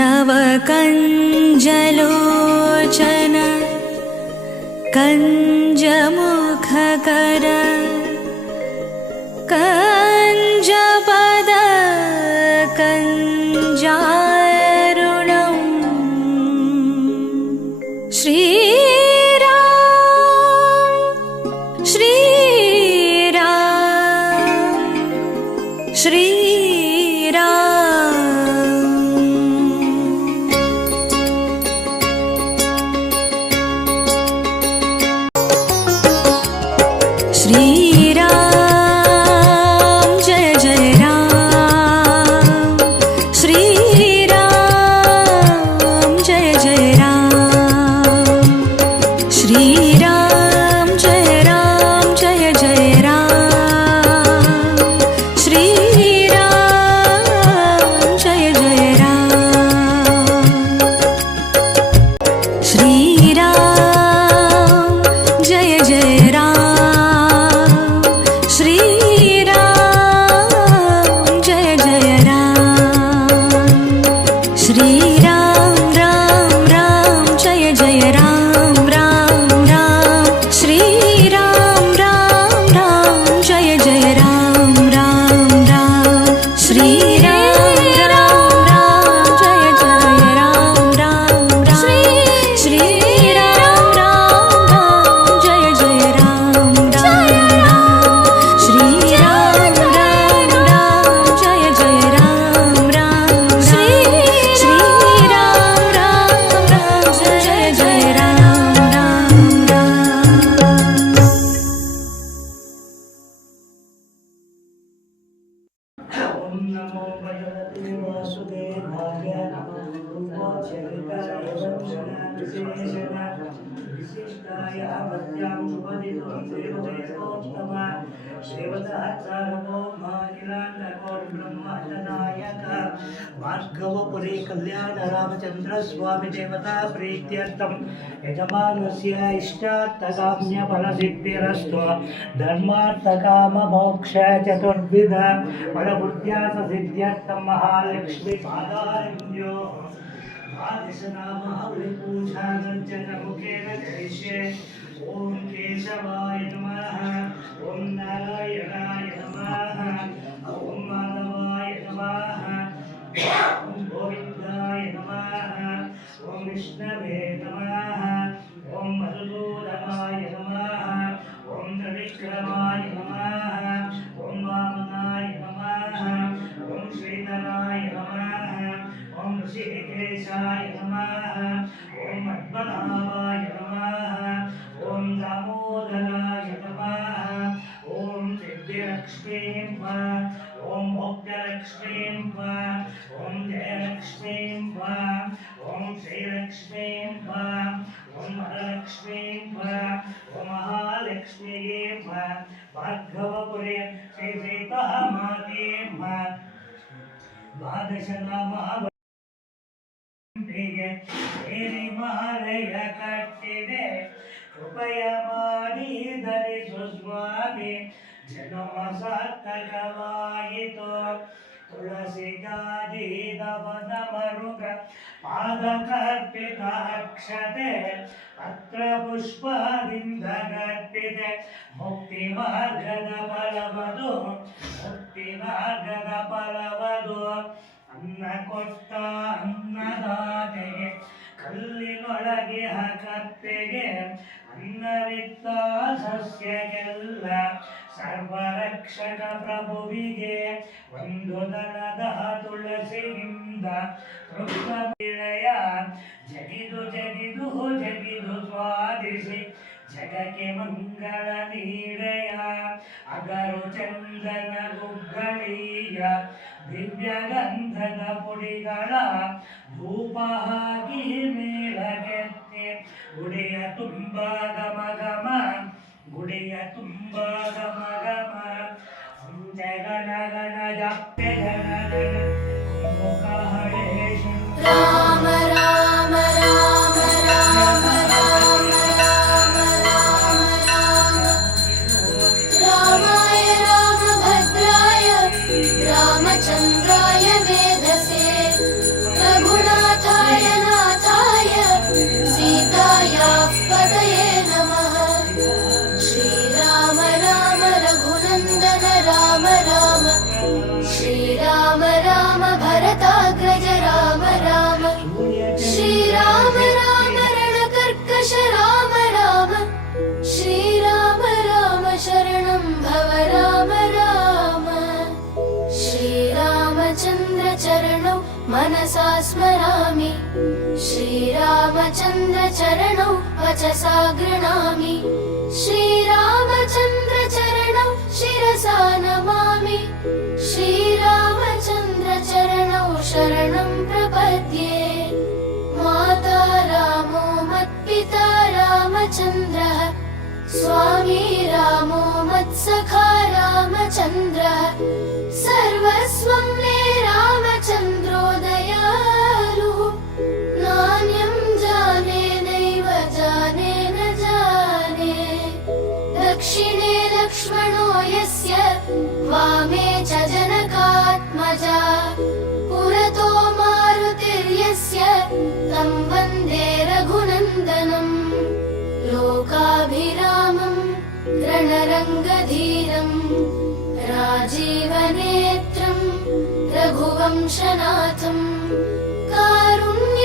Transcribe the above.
नवकञ्जलोचन कञ्जमुखकर कञ्जपद कञ्जारुणम् श्रीराम श्रीराम श्रीराम जय जय राम श्रीराम जय जय राम श्रीराम जय राम जय जय राम श्रीराम जय जय राम श्रीराम जय जय राम श्रीराम जय जय राम श्रीराम राम राम जय जय राम राम राम श्रीराम राम राम जय जय राम राम राम श्रीराम राम राम जय जय राम राम राम श्रीराम राम राम जय जय राम राम राम श्रीराम राम राम जय जय राम राम श्रीराम राम राम जय जय राम राम राम ओम नमो भगवते वासुदेवाय विशिष्टाय अवत्यां शुभदिनं देवदेवोत्तम देवताचारको माहिलाण्डको ब्रह्मनायक भार्गवपुरी कल्याण रामचंद्र स्वामी देवता प्रीत्यर्थं यजमानस्य इष्टार्थकाम्यफलसिद्धिरस्तु धर्मार्थकाममोक्ष चतुर्विध फलबुद्ध्याससिद्ध्यर्थं महालक्ष्मी पादारण्यो पूजामुखेन करिष्ये ओम केशवाय नमः ओम नारायणाय नमः ओम माधवाय नमः ओम गोविंदाय नमः ओम विष्णवे नमः ओम मधुसूदनाय नमः ओम त्रिविक्रमाय नमः ओम वामनाय नमः ओम श्रीधराय नमः ओम ऋषिकेशाय नमः ओम पद्मनाभाय नमः ओम दामोदराय नमः ओम सिद्धिलक्ष्मीं ओम भोग्यलक्ष्मीं ओम जयलक्ष्मीं ओम श्रीलक्ष्मीं ओम वरलक्ष्मीं ओम महालक्ष्मीं भार्गवपुरी श्री सीतामातीं द्वादशनामः ಏರಿ ಮಾಲೆಯ ಕಟ್ಟಿದೆ ಕೃಪಯ ಮಾಡಿ ಧರಿಸು ಸ್ವಾಮಿ ಜನ್ಮ ಸಾರ್ಥಕವಾಯಿತು ತುಳಸಿ ಗಾದಿ ದವನ ಮರುಗ ಪಾದಕರ್ಪಿತ ಅಕ್ಷತೆ ಪತ್ರ ಪುಷ್ಪದಿಂದ ಗಟ್ಟಿದೆ ಮುಕ್ತಿ ಮಾರ್ಗದ ಫಲವದು ಮುಕ್ತಿ ಮಾರ್ಗದ ಫಲವದು ಅನ್ನ ಕೊಟ್ಟ ಅನ್ನದಾತೆಗೆ ಕಲ್ಲಿನೊಳಗೆ ಕತ್ತೆಗೆ ಅನ್ನವಿತ್ತ ಸಸ್ಯಗೆಲ್ಲ ಸರ್ವರಕ್ಷಕ ಪ್ರಭುವಿಗೆ ಒಂದು ದಳದ ತುಳಸಿಯಿಂದ ತೃಪ್ತಿಳೆಯ ಜಗಿದು ಜಗಿದು ಜಗಿದು ಸ್ವಾದಿಸಿ ಜಗಕ್ಕೆ ಮಂಗಳ ನೀಡೆಯ ಅಗರು ಚಂದನ ಗುಗ್ಗಳೀಯ ದಿವ್ಯ ಗಂಧದ ಪುಡಿಗಳ ಧೂಪ ಹಾಕಿ ಮೇಲಗೆತ್ತಿ ಗುಡಿಯ ತುಂಬ ಗಮ ಗಮ ಗುಡಿಯ ತುಂಬ ಗಮ ಗಮ ಜಗಣ ಗಣ ಜಪ್ಪೆ ಗಣ ಗಣ ಮುಖ ಹಳೇಶ ರಾಮ ರಾಮ ರಾಮ ರಾಮ ರಾಮ ರಾಮ ರಾಮ ರಾಮ ರಾಮಾಯ ರಾಮಭದ್ರಾಯ ರಾಮಚಂದ್ರಾಯ ವೇದಸೆ ರಘುನಾಥ श्रीरामचन्द्रचरणौ वचसा गृह्णामि श्रीरामचन्द्रचरणौ शिरसा नमामि श्रीरामचन्द्रचरणौ शरणं प्रपद्ये माता रामो मत्पिता रामचन्द्रः स्वामी रामो मत्सखा रामचन्द्रः सर्वस्वं मे रामचन्द्रो दयालुः नान्यं जाने नैव जाने न जाने दक्षिणे लक्ष्मणो यस्य वामे च जनकात्मजा पुरतो मारुतिर्यस्य तं वन्दे रघुनन्दनम् लोकाभिरामं रणरङ्गधीरं राजीवनेत्रं रघुवंशनाथं कारुण्य